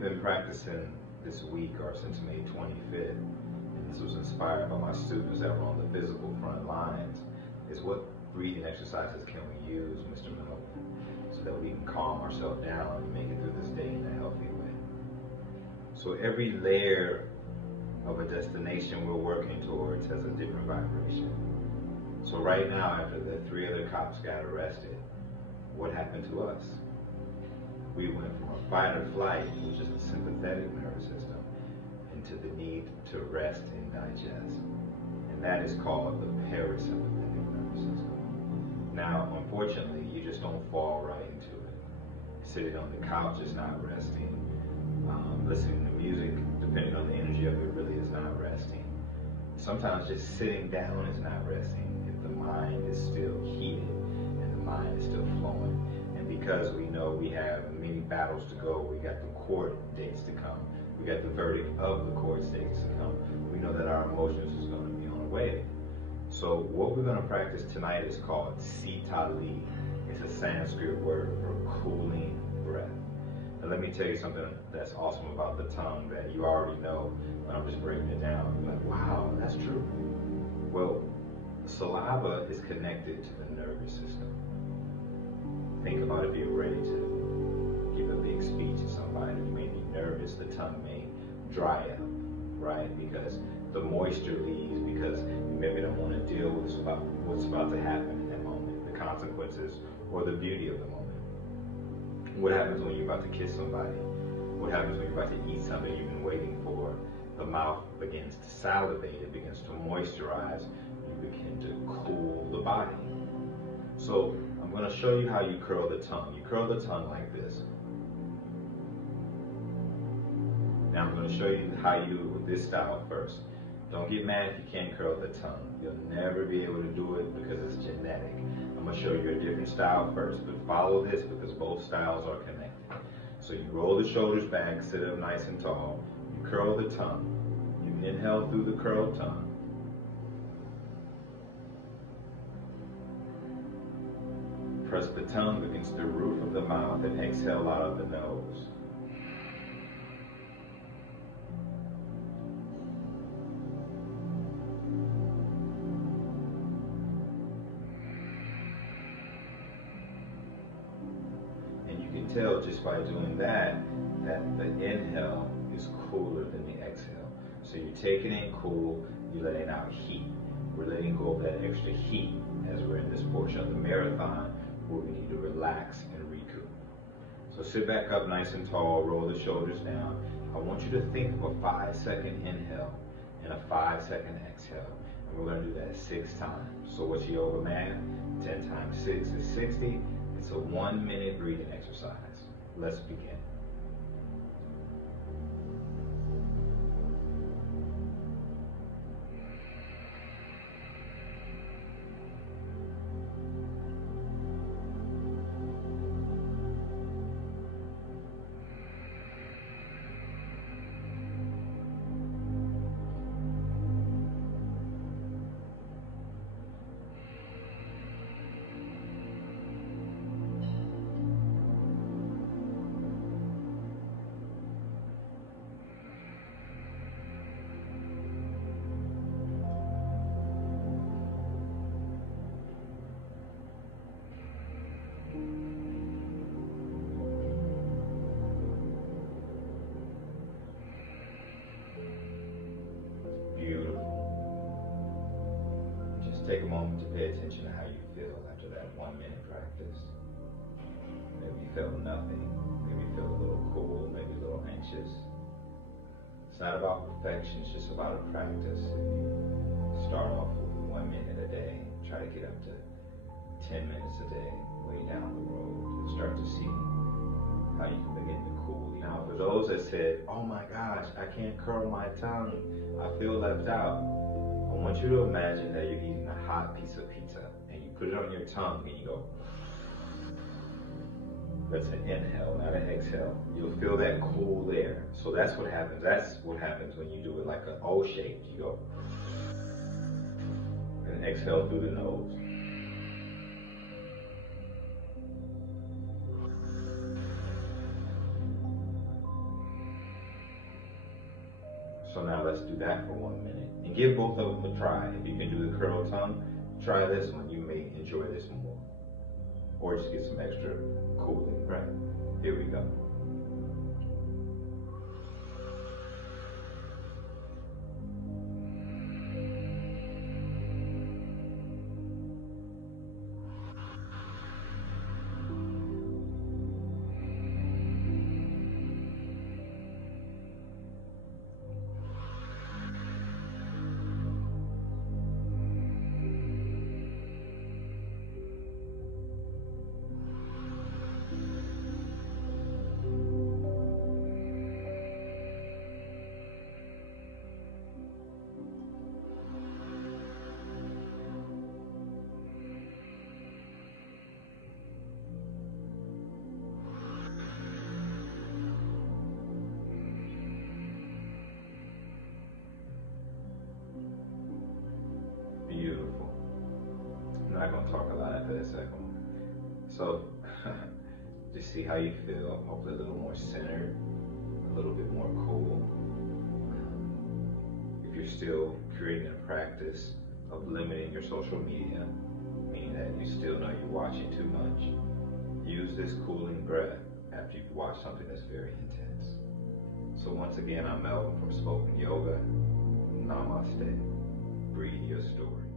we've been practicing this week, or since May 25th, and this was inspired by my students that were on the physical front lines, is what breathing exercises can we use, Mr. Miller, so that we can calm ourselves down and make it through this day in a healthy way. So every layer of a destination we're working towards has a different vibration. So right now, after the 3 other cops got arrested, what happened to us? We went from a fight or flight, which is the sympathetic nervous system, into the need to rest and digest. And that is called the parasympathetic nervous system. Now, unfortunately, you just don't fall right into it. Sitting on the couch is not resting. Listening to music, depending on the energy of it, really is not resting. Sometimes just sitting down is not resting if the mind is still heated and the mind is still flowing. And because we know we have many battles to go, we got the court dates to come, we got the verdict of the court dates to come, we know that our emotions is going to be on the way. So what we're going to practice tonight is called Sitali. It's a Sanskrit word for cooling breath. And let me tell you something that's awesome about the tongue that you already know, but I'm just breaking it down. You're like, wow, that's true. Well, saliva is connected to the nervous system. Think about if you're ready to give a big speech to somebody. You may be nervous, the tongue may dry up, right? Because the moisture leaves, because you maybe don't want to deal with what's about to happen in that moment, the consequences or the beauty of the moment. What happens when you're about to kiss somebody? What happens when you're about to eat something you've been waiting for? The mouth begins to salivate, it begins to moisturize, you begin to cool the body. So I'm going to show you how you curl the tongue. You curl the tongue like this. Now I'm going to show you how you do it with this style first. Don't get mad if you can't curl the tongue. You'll never be able to do it because it's genetic. I'm going to show you a different style first, but follow this because both styles are connected. So you roll the shoulders back, sit up nice and tall. You curl the tongue. You inhale through the curled tongue. Press the tongue against the roof of the mouth and exhale out of the nose. Tell just by doing that the inhale is cooler than the exhale. So you're taking in cool, you're letting out heat. We're letting go of that extra heat as we're in this portion of the marathon where we need to relax and recoup. So sit back up nice and tall, roll the shoulders down. I want you to think of a 5-second inhale and a 5-second exhale. And we're going to do that 6 times. So what's your yoga math? 10 times 6 is 60. It's a 1-minute breathing exercise. Let's begin. Take a moment to pay attention to how you feel after that 1-minute practice. Maybe you felt nothing, maybe you feel a little cool, maybe a little anxious. It's not about perfection, it's just about a practice. If you start off with 1 minute a day, try to get up to 10 minutes a day, way down the road, you'll start to see how you can begin to cool. Now, for those that said, oh my gosh, I can't curl my tongue, I feel left out. I want you to imagine that you're eating a hot piece of pizza and you put it on your tongue and you go, that's an inhale, not an exhale. You'll feel that cool air. So that's what happens. That's what happens when you do it like an O shape. You go, and exhale through the nose. let's do that for 1 minute. And give both of them a try. If you can do the curl tongue, try this one. You may enjoy this more. Or just get some extra cooling breath. Here we go. Beautiful. I'm not going to talk a lot after that second one. So, just see how you feel. Hopefully a little more centered, a little bit more cool. If you're still creating a practice of limiting your social media, meaning that you still know you're watching too much, use this cooling breath after you've watched something that's very intense. So once again, I'm Melvin from Spoken Yoga. Namaste. Breathe your story.